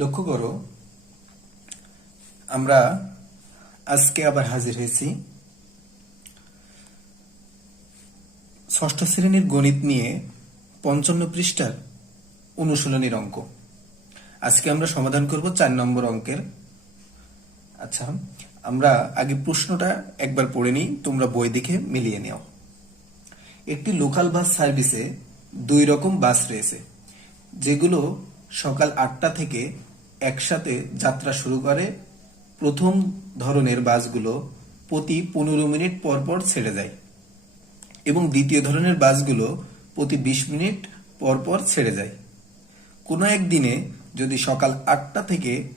লক্ষ্য করো, আমরা আজকে আবার হাজির হয়েছি। ষষ্ঠ শ্রেণির গণিত নিয়ে পঞ্চান্ন পৃষ্ঠার অনুশীলনীর অঙ্ক। আজকে আমরা সমাধান করব চার নম্বর অঙ্কের। আচ্ছা আমরা আগে প্রশ্নটা একবার পড়ে নিই, তোমরা বই দেখে মিলিয়ে নাও। একটি লোকাল বাস সার্ভিসে দুই রকম বাস রয়েছে, যেগুলো সকাল আটটা থেকে একসাথে যাত্রা শুরু করে। প্রথম ধরনের বাসগুলো প্রতি পনেরো মিনিট পর পর ছেড়ে যায় এবং দ্বিতীয় ধরনের বাসগুলো প্রতি বিশ মিনিট পর পর ছেড়ে যায়। কোনো একদিনে যদি সকাল আটটা থেকে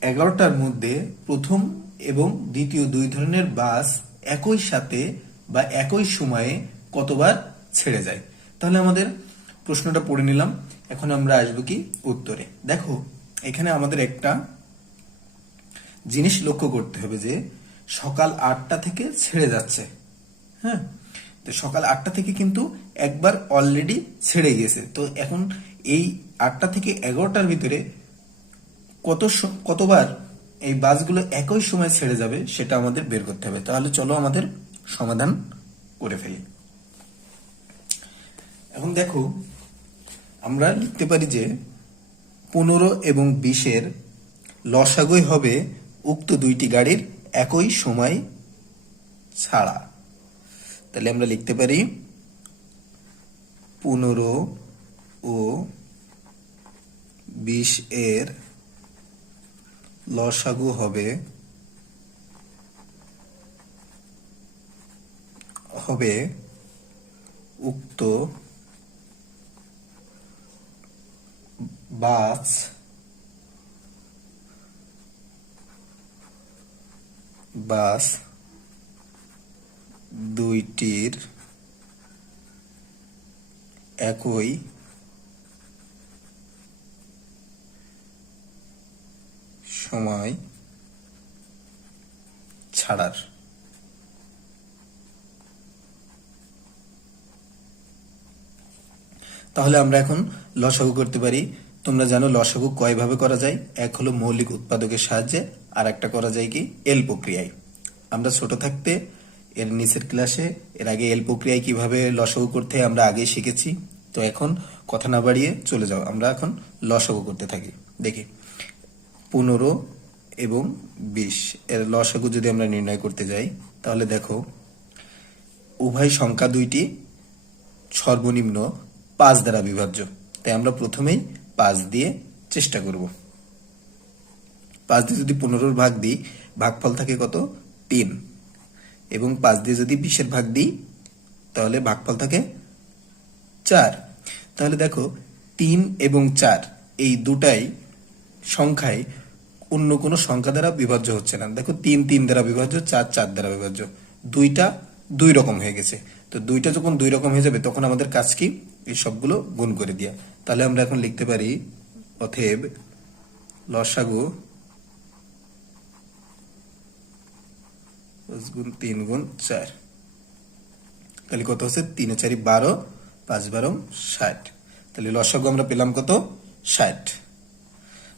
এগারোটার মধ্যে প্রথম এবং দ্বিতীয় দুই ধরনের বাস একই সাথে বা একই সময়ে কতবার ছেড়ে যায়? তাহলে আমাদের প্রশ্নটা পড়ে নিলাম। এখন আমরা আসব কি উত্তরে। দেখো, এখানে আমাদের একটা জিনিস লক্ষ্য করতে হবে যে সকাল আটটা থেকে ছেড়ে যাচ্ছে। হ্যাঁ? তো সকাল আটটা থেকে কিন্তু একবার অলরেডি ছেড়ে গিয়েছে। তো এখন এই আটটা থেকে এগারোটার ভিতরে কত কতবার এই বাসগুলো একই সময় ছেড়ে যাবে সেটা আমাদের বের করতে হবে। তাহলে চলো আমাদের সমাধান করে ফেলি। এখন দেখো আমরা লিখতে পারি যে পনেরো এবং বিশের লসাগুই হবে উক্ত দুইটি গাড়ির একই সময় ছাড়া। তাহলে আমরা লিখতে পারি পনেরো ও বিশ এর লসাগু হবে হবে উক্ত বাস বাস দুইটির একই সময় ছাড়ার। তাহলে আমরা এখন লসাগু করতে পারি তোমরা জানো লসাগু কয়ভাবে করা যায়? এক হলো মৌলিক উৎপাদকের সাহায্যে, আর একটা করা যায় কি? এল প্রক্রিয়ায়। আমরা ছোট থাকতে এর নিচের ক্লাসে এর আগে এল প্রক্রিয়ায় কীভাবে লসাগু করতে আমরা আগে শিখেছি। তো এখন কথা না বাড়িয়ে চলে যাও। আমরা এখন লসাগু করতে থাকি। দেখি। পনেরো এবং বিশ। এর লসাগু যদি আমরা নির্ণয় করতে যাই, তাহলে দেখো, উভয় সংখ্যা দুইটি সর্বনিম্ন পাঁচ দ্বারা বিভাজ্য। তাই আমরা প্রথমেই পাঁচ দিয়ে চেষ্টা করব। পাঁচ দিয়ে যদি পনেরোর ভাগ দিই, ভাগফল থাকে কত? তিন। এবং পাঁচ দিয়ে যদি বিশের ভাগ দিই, তাহলে ভাগফল থাকে চার। তাহলে দেখো, তিন এবং চার এই দুটাই সংখ্যায় অন্য কোনো সংখ্যা দ্বারা বিভাজ্য হচ্ছে না। দেখো, তিন তিন দ্বারা বিভাজ্য, চার চার দ্বারা বিভাজ্য। দুইটা দুই রকম হয়ে গেছে। তো দুইটা যখন দুই রকম হয়ে যাবে, তখন আমাদের কাজ কি? এই সবগুলো গুণ করে দেওয়া তাহলে আমরা এখন লিখতে পারি, অথেব লসাগু পাঁচ গুণ তিন গুণ চার। তাহলে কত হচ্ছে? তিনে চারি বারো, পাঁচ বারো, ষাট। তাহলে লসাগু আমরা পেলাম কত? ষাট।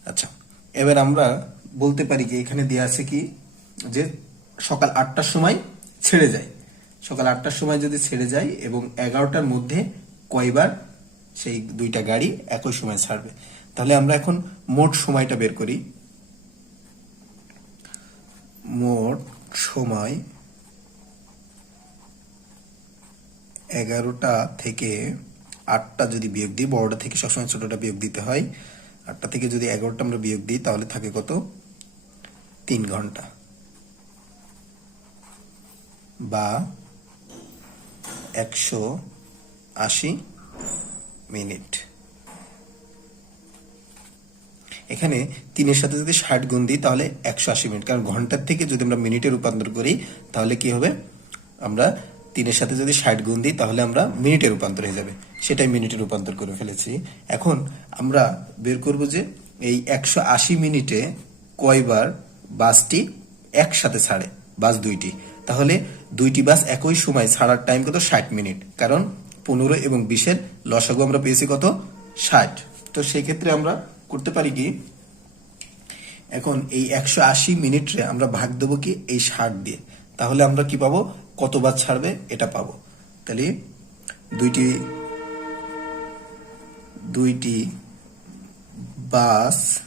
আচ্ছা এবার আমরা বলতে পারি কি, এখানে দেওয়া আছে কি, যে সকাল আটটার সময় ছেড়ে যায়। সকাল আটটার সময় যদি ছেড়ে যায় এবং এগারোটার মধ্যে কয়বার সেই দুইটা গাড়ি একই সময় ছাড়বে। তাহলে আমরা এখন মোট সময়টা বের করি। মোট সময় এগারোটা থেকে আটটা যদি বিয়োগ দিই, বড়টা থেকে সবসময় ছোটটা বিয়োগ দিতে হয়। আটটা থেকে যদি এগারোটা আমরা বিয়োগ দিই, তাহলে থাকে কত? তিন ঘণ্টা। বা একশো আশি মিনিট। এখানে তিনের সাথে যদি ষাট গুণ দিই, তাহলে একশো আশি মিনিট। কারণ ঘণ্টার থেকে যদি আমরা মিনিটে রূপান্তর করি, তাহলে কি হবে? আমরা তিনের সাথে যদি ষাট গুণ দিই, তাহলে আমরা মিনিটে রূপান্তর হয়ে যাবে। সেটাই মিনিটে রূপান্তর করে ফেলেছি। এখন আমরা বের করব যে এই একশো আশি মিনিটে কয়বার বাসটি একসাথে ছাড়ে? বাস দুইটি। তাহলে দুইটি বাস একই সময় ছাড়ার টাইম কত? ষাট মিনিট। কারণ পনেরো এবং বিশের লসাগু আমরা পেয়েছি কত? ষাট। তো সেই ক্ষেত্রে আমরা করতে পারি কি? এখন এই একশো আশি মিনিটে আমরা ভাগ দেবো কি? এই ষাট দিয়ে। তাহলে আমরা কি পাবো? কতবার ছাড়বে? এটা পাবো। তাহলে দুইটি দুইটি বাস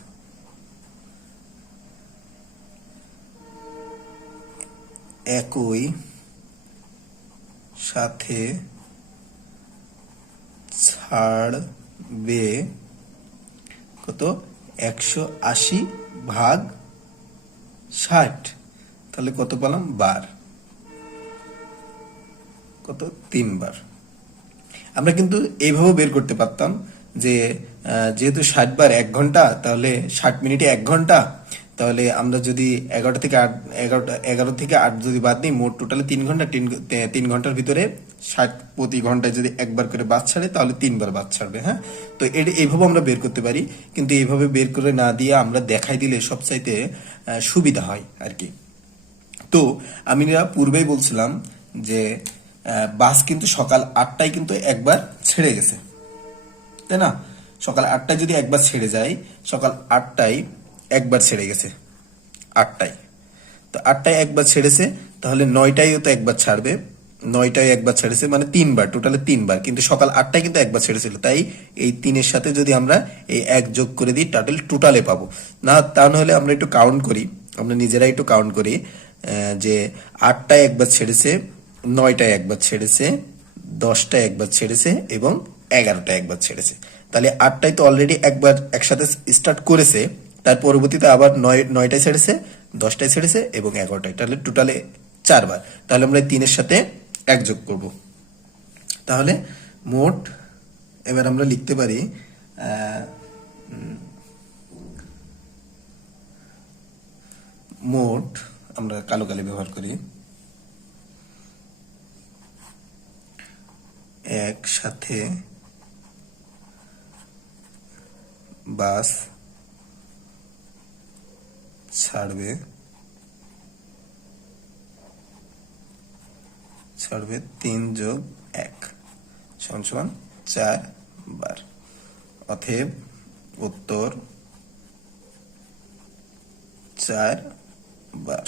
একই সাথে ছাড়বে কত? একশো আশি ভাগ ষাট। তাহলে কত পেলাম? বার। কত? তিনবার। আমরা কিন্তু এইভাবে বের করতে পারতাম যে যেহেতু ষাট বার এক ঘণ্টা, তাহলে ষাট মিনিটে এক ঘণ্টা। তাহলে আমরা যদি এগারোটা থেকে আট, এগারোটা, এগারো থেকে আট যদি বাদ দিই, মোট টোটালে তিন ঘণ্টা, তিন তিন ঘণ্টার ভিতরে ষাট প্রতি ঘন্টায় যদি একবার করে বাদ ছাড়ে, তাহলে তিনবার বাদ ছাড়বে হ্যাঁ? তো এটা এইভাবে আমরা বের করতে পারি, কিন্তু এইভাবে বের করে না দিয়ে আমরা দেখাই দিলে সবচাইতে সুবিধা হয় আর কি। তো আমি পূর্বেই বলছিলাম যে বাস কিন্তু সকাল আটটায় কিন্তু একবার ছেড়ে গেছে, তাই না? সকাল আটটায় যদি একবার ছেড়ে যায়, সকাল আটটায় একবার ছেড়ে গেছে, আটটায়। তো আটটায় একবার ছেড়েছে, তাহলে নয়টায়ও তো একবার ছাড়বে নয়টায় একবার ছেড়েছে মানে তিনবার টোটালে তিনবার, কিন্তু সকাল আটটায় কিন্তু একবার ছেড়েছিল। তাই এই তিনের সাথে যদি আমরা এই এক যোগ করে দিই টোটাল টোটালে পাবো। না, তা নাহলে আমরা একটু কাউন্ট করি, আমরা নিজেরাই একটু কাউন্ট করি যে আটটায় একবার ছেড়েছে, নয়টায় একবার ছেড়েছে, দশটায় একবার ছেড়েছে এবং এগারোটায় একবার ছেড়েছে। তাহলে আটটায় তো অলরেডি একবার একসাথে স্টার্ট করেছে, তার পরবর্তীতে আবার নয়, নয়টায় ছেড়েছে, দশটায় ছেড়েছে এবং এগারোটায়। তাহলে টোটালে চারবার। তাহলে আমরা তিনের সাথে এক যোগ করব। তাহলে মোট এবার আমরা লিখতে পারি মোট আমরা কালো কালি ব্যবহার করি। একসাথে বাস ছাড়বে ছাড়বে তিন যোগ এক। সমান সমান চার বার। অথেব উত্তর চার বার।